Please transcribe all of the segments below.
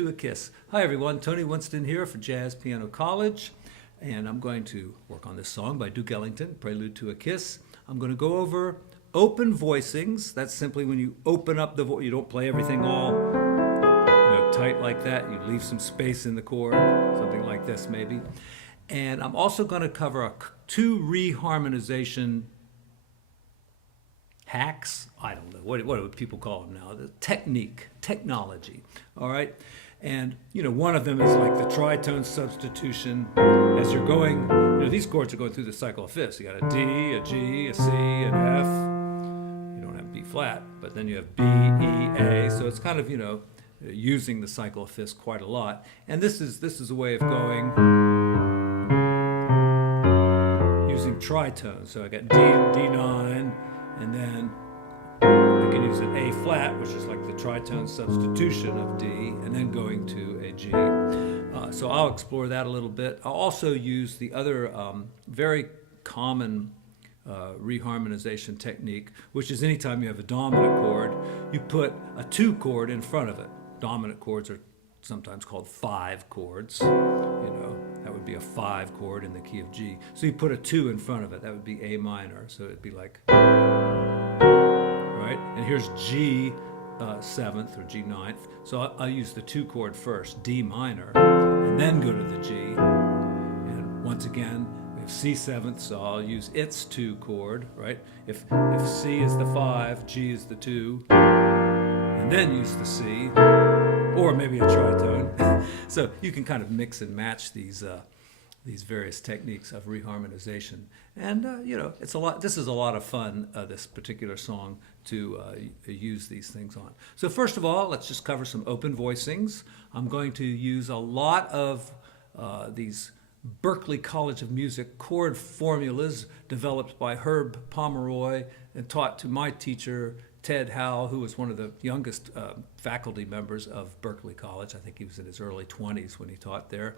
to a Kiss. Hi everyone, Tony Winston here for Jazz Piano College, and I'm going to work on this song by Duke Ellington, Prelude to a Kiss. I'm going to go over open voicings. That's simply when you open up the voice. You don't play everything all tight like that. You leave some space in the chord, something like this maybe. And I'm also going to cover two reharmonization hacks. I don't know, what do people call them now? The technology, all right? And, one of them is like the tritone substitution. As you're going, these chords are going through the cycle of fifths. You got a D, a G, a C, an F. You don't have B flat, but then you have B, E, A. So it's kind of, using the cycle of fifths quite a lot. And this is a way of going using tritone. So I got D, D9, and then I can use an A flat, which is like the tritone substitution of D, and then going to a G. So I'll explore that a little bit. I'll also use the other very common reharmonization technique, which is anytime you have a dominant chord, you put a 2 chord in front of it. Dominant chords are sometimes called 5 chords. That would be a 5 chord in the key of G. So you put a 2 in front of it. That would be A minor. So it'd be like, right? And here's G 7th or G 9th. So I'll use the 2 chord first, D minor, and then go to the G. And once again, we have C 7th, so I'll use its 2 chord, right? If C is the 5, G is the 2, and then use the C, or maybe a tritone. So you can kind of mix and match these various techniques of reharmonization. And it's a lot. This is a lot of fun, this particular song, to use these things on. So first of all, let's just cover some open voicings. I'm going to use a lot of these Berklee College of Music chord formulas developed by Herb Pomeroy and taught to my teacher, Ted Howell, who was one of the youngest faculty members of Berklee College. I think he was in his early 20s when he taught there.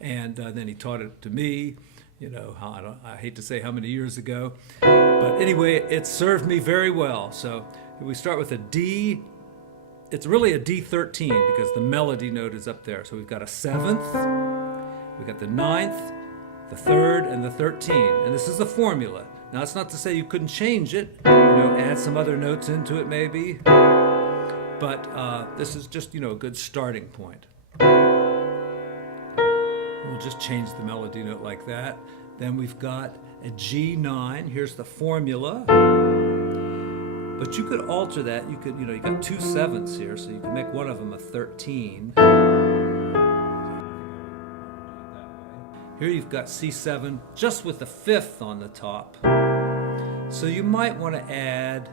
And then he taught it to me, I hate to say how many years ago. But anyway, it served me very well. So we start with a D. It's really a D13 because the melody note is up there. So we've got a 7th, we've got the 9th, the 3rd, and the 13. And this is a formula. Now, it's not to say you couldn't change it, add some other notes into it maybe, but this is just, a good starting point. We'll just change the melody note like that. Then we've got a G9. Here's the formula. But you could alter that. You could, you got 2 7ths here, so you can make one of them a 13. Here you've got C7 just with the 5th on the top. So you might want to add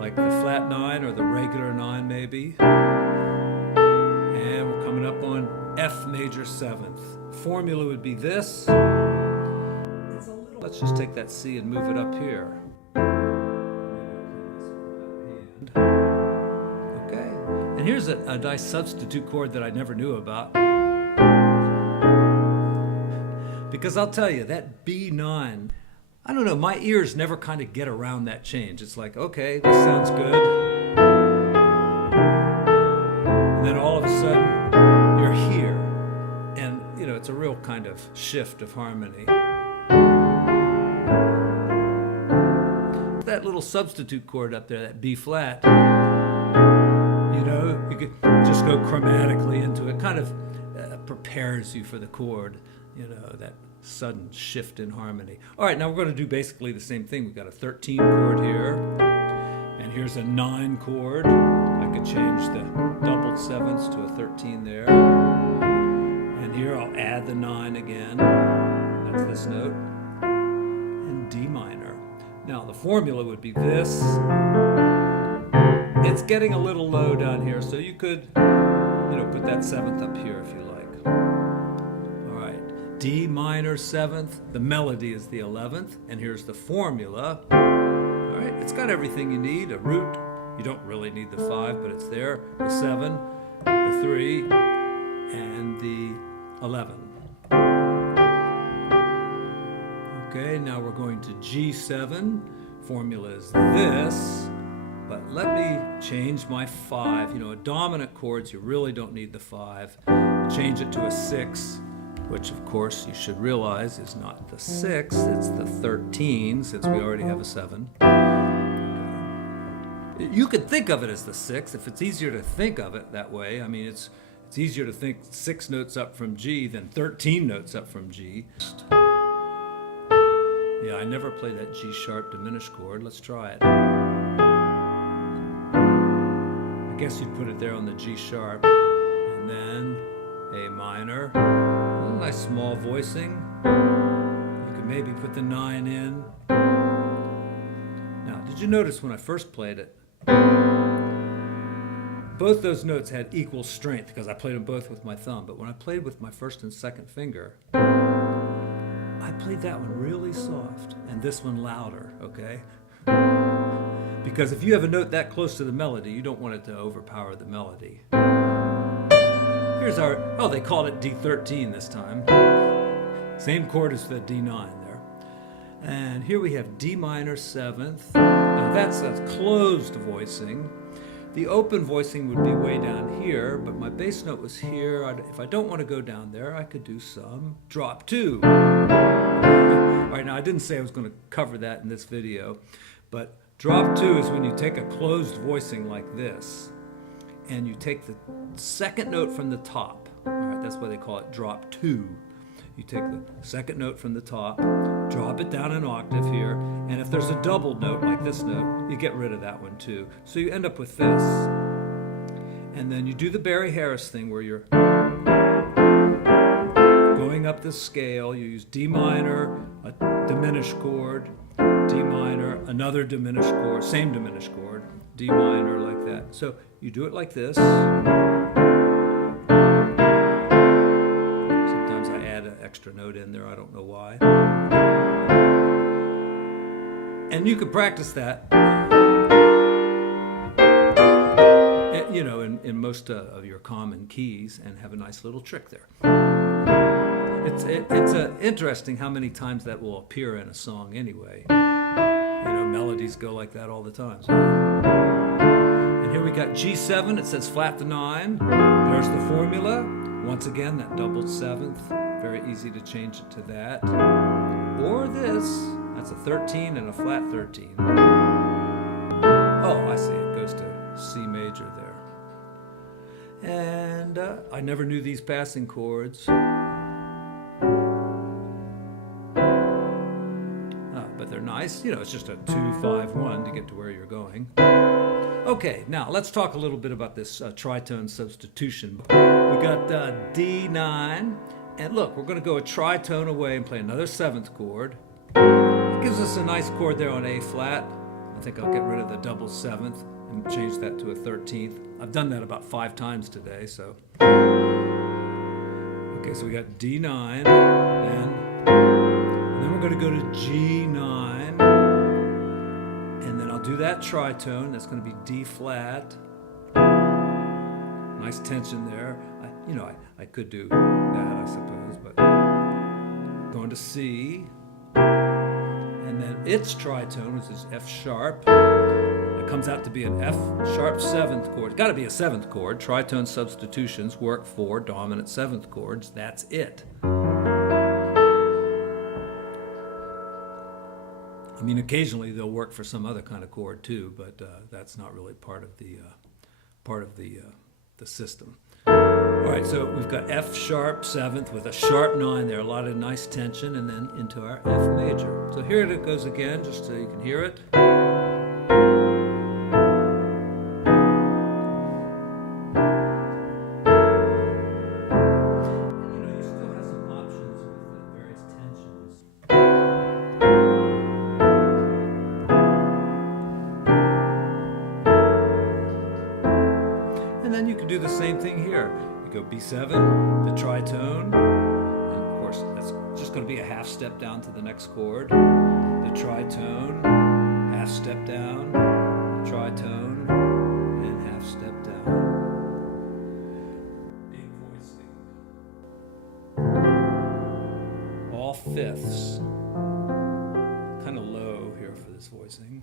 like the flat 9 or the regular 9 maybe. And we're coming up on F major 7th. Formula would be this. Let's just take that C and move it up here. Okay. And here's a nice substitute chord that I never knew about. Because I'll tell you, that B9, I don't know, my ears never kind of get around that change. It's like, okay, this sounds good. And then all of a sudden, you're here. And, it's a real kind of shift of harmony. That little substitute chord up there, that B flat, you could just go chromatically into it. Kind of prepares you for the chord, that sudden shift in harmony. All right, now we're going to do basically the same thing. We've got a 13 chord here, and here's a 9 chord. I could change the doubled 7ths to a 13 there. And here I'll add the 9 again. That's this note. And D minor. Now the formula would be this. It's getting a little low down here, so you could, put that 7th up here if you like. D minor 7th, the melody is the 11th, and here's the formula. All right, it's got everything you need, a root. You don't really need the 5, but it's there. The 7, the 3, and the 11. Okay, now we're going to G7. Formula is this, but let me change my 5. You know, dominant chords, you really don't need the 5. Change it to a 6, which of course you should realize is not the 6, it's the 13, since we already have a 7. You could think of it as the 6 if it's easier to think of it that way. I mean, it's easier to think 6 notes up from G than 13 notes up from G. Yeah, I never play that G sharp diminished chord. Let's try it. I guess you'd put it there on the G sharp, and then A minor. A nice small voicing. You could maybe put the 9 in. Now, did you notice when I first played it, both those notes had equal strength because I played them both with my thumb, but when I played with my first and second finger, I played that one really soft and this one louder, okay? Because if you have a note that close to the melody, you don't want it to overpower the melody. Here's our, oh, they called it D13 this time. Same chord as the D9 there. And here we have D minor 7th. Now that's a closed voicing. The open voicing would be way down here, but my bass note was here. If I don't want to go down there, I could do some drop 2. All right, now I didn't say I was going to cover that in this video, but drop 2 is when you take a closed voicing like this, and you take the second note from the top. All right, that's why they call it drop 2. You take the second note from the top, drop it down an octave here, and if there's a double note like this note, you get rid of that one too. So you end up with this. And then you do the Barry Harris thing where you're going up the scale. You use D minor, a diminished chord, D minor, another diminished chord, same diminished chord, D minor, like that. So you do it like this. Sometimes I add an extra note in there, I don't know why. And you could practice that, you know, in most of your common keys and have a nice little trick there. It's interesting how many times that will appear in a song anyway. You know, melodies go like that all the time. So. And here we got G7, it says flat to 9. There's the formula. Once again, that doubled 7th. Very easy to change it to that. Or this. That's a 13 and a flat 13. Oh, I see, it goes to C major there. And I never knew these passing chords. But they're nice. You know, it's just a 2-5-1 to get to where you're going. Okay, now let's talk a little bit about this tritone substitution. We got D9, and look, we're going to go a tritone away and play another 7th chord. It gives us a nice chord there on A flat. I think I'll get rid of the double 7th and change that to a 13th. I've done that about 5 times today, so. Okay, so we got D9, and then we're going to go to G9, and then I'll do that tritone. That's going to be D flat. Nice tension there. I could do that, I suppose, but going to C. And then its tritone, which is F sharp, it comes out to be an F sharp 7th chord. It's got to be a 7th chord. Tritone substitutions work for dominant 7th chords. That's it. I mean, occasionally they'll work for some other kind of chord too, but that's not really part of the system. All right, so we've got F sharp 7th with a sharp 9 there, a lot of nice tension, and then into our F major. So here it goes again, just so you can hear it. And you know, you still have some options with the various tensions. And then you can do the same thing here. Go B7, the tritone, and of course that's just going to be a half step down to the next chord. The tritone, half step down, tritone, and half step down. Big voicing. All fifths. Kind of low here for this voicing.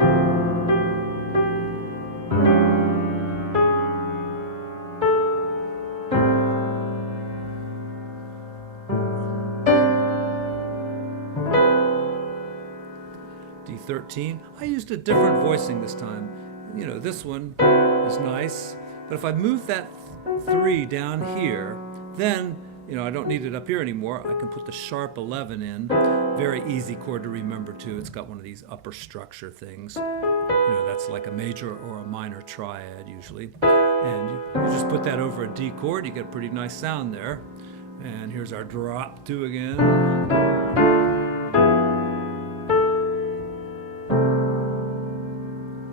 13. I used a different voicing this time. You know, this one is nice, but if I move that 3 down here, then, you know, I don't need it up here anymore. I can put the sharp 11 in. Very easy chord to remember too. It's got one of these upper structure things. You know, that's like a major or a minor triad usually. And you just put that over a D chord, you get a pretty nice sound there. And here's our drop 2 again.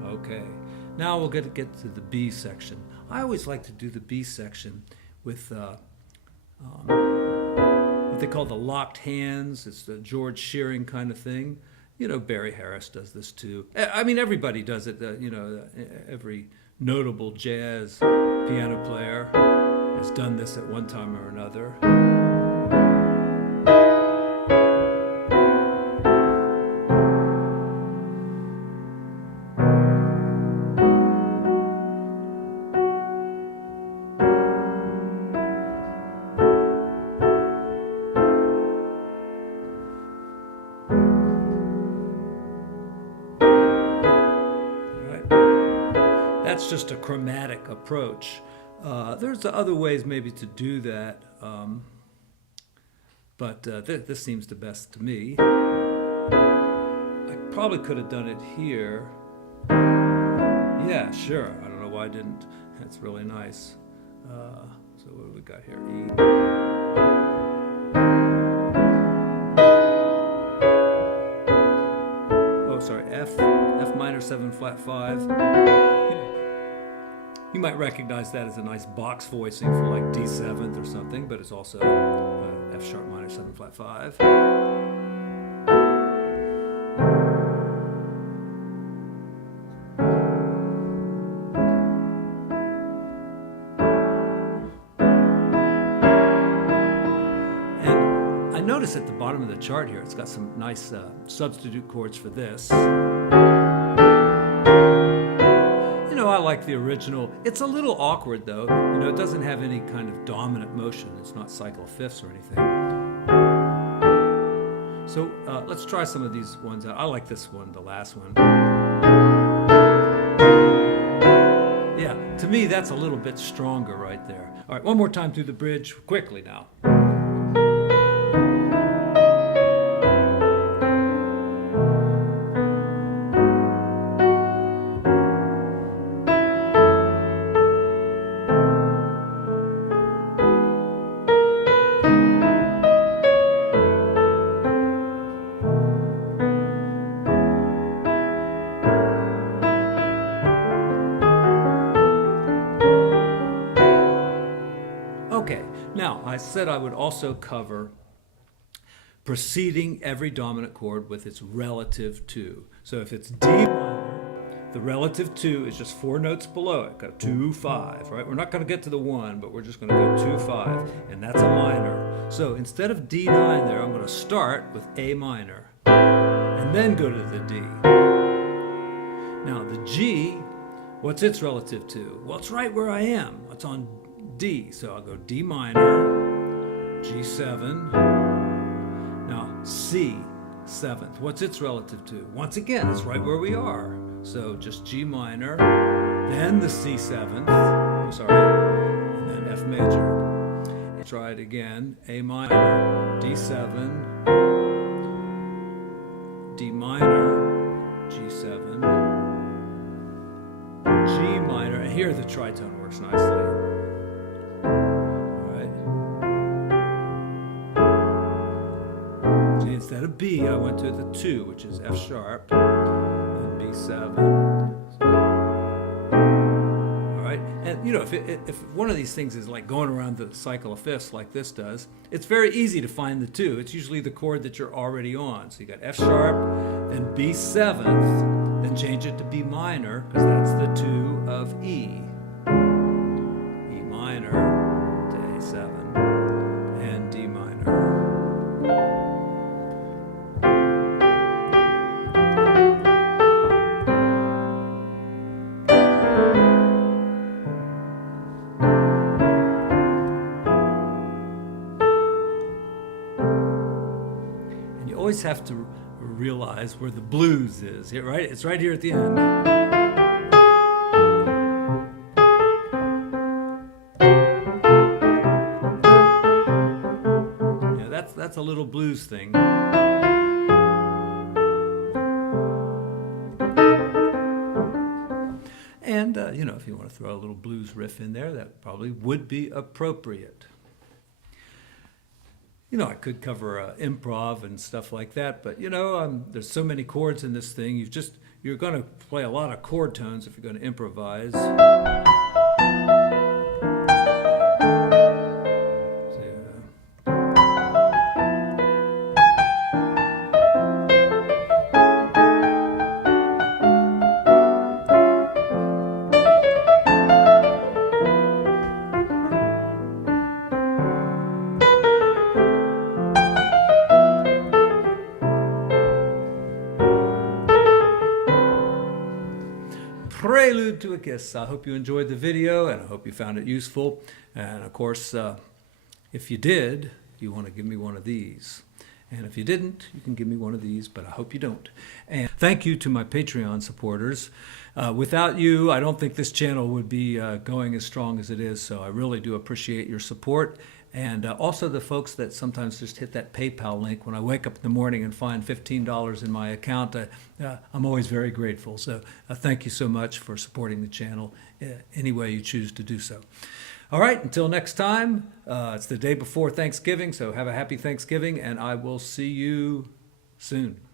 Okay, now we'll get to the B section. I always like to do the B section with what they call the locked hands. It's the George Shearing kind of thing. You know, Barry Harris does this too. I mean, everybody does it. You know, every notable jazz piano player has done this at one time or another. That's just a chromatic approach. There's other ways maybe to do that, but this seems the best to me. I probably could have done it here. Yeah, sure. I don't know why I didn't. That's really nice. So what do we got here? E. Oh, sorry. F minor 7 flat 5. You might recognize that as a nice box voicing for like D7th or something, but it's also F sharp minor 7 flat 5. And I notice at the bottom of the chart here, it's got some nice substitute chords for this. I like the original. It's a little awkward though. You know, it doesn't have any kind of dominant motion. It's not cycle of fifths or anything. So let's try some of these ones out. I like this one, the last one. Yeah, to me that's a little bit stronger right there. All right, one more time through the bridge, quickly now. Now, I said I would also cover preceding every dominant chord with its relative to. So if it's D minor, the relative to is just 4 notes below it. Got 2, 5, right? We're not going to get to the 1, but we're just going to go 2, 5, and that's a minor. So instead of D9 there, I'm going to start with A minor, and then go to the D. Now the G, what's its relative to? Well, it's right where I am. It's on D, so I'll go D minor, G7, now C, 7th. What's its relative to? Once again, it's right where we are. So just G minor, then the C7th, I'm sorry, and then F major. Try it again, A minor, D7, D minor, G7, G minor, and here the tritone works nicely. Instead of B, I went to the 2, which is F sharp, and B7. All right, and you know, if one of these things is like going around the cycle of fifths like this does, it's very easy to find the 2. It's usually the chord that you're already on. So you got F sharp, then B7th, then change it to B minor, because that's the 2 of E. E minor to A7, and D minor. Always have to realize where the blues is. Right? It's right here at the end. Yeah, that's a little blues thing. And, if you want to throw a little blues riff in there, that probably would be appropriate. I could cover improv and stuff like that, but, there's so many chords in this thing. You're going to play a lot of chord tones if you're going to improvise. Prelude to a Kiss. I hope you enjoyed the video, and I hope you found it useful. And of course, if you did, you want to give me one of these. And if you didn't, you can give me one of these, but I hope you don't. And thank you to my Patreon supporters. Without you, I don't think this channel would be going as strong as it is, so I really do appreciate your support. And also the folks that sometimes just hit that PayPal link when I wake up in the morning and find $15 in my account. I'm always very grateful. So thank you so much for supporting the channel any way you choose to do so. All right, until next time, it's the day before Thanksgiving, so have a happy Thanksgiving, and I will see you soon.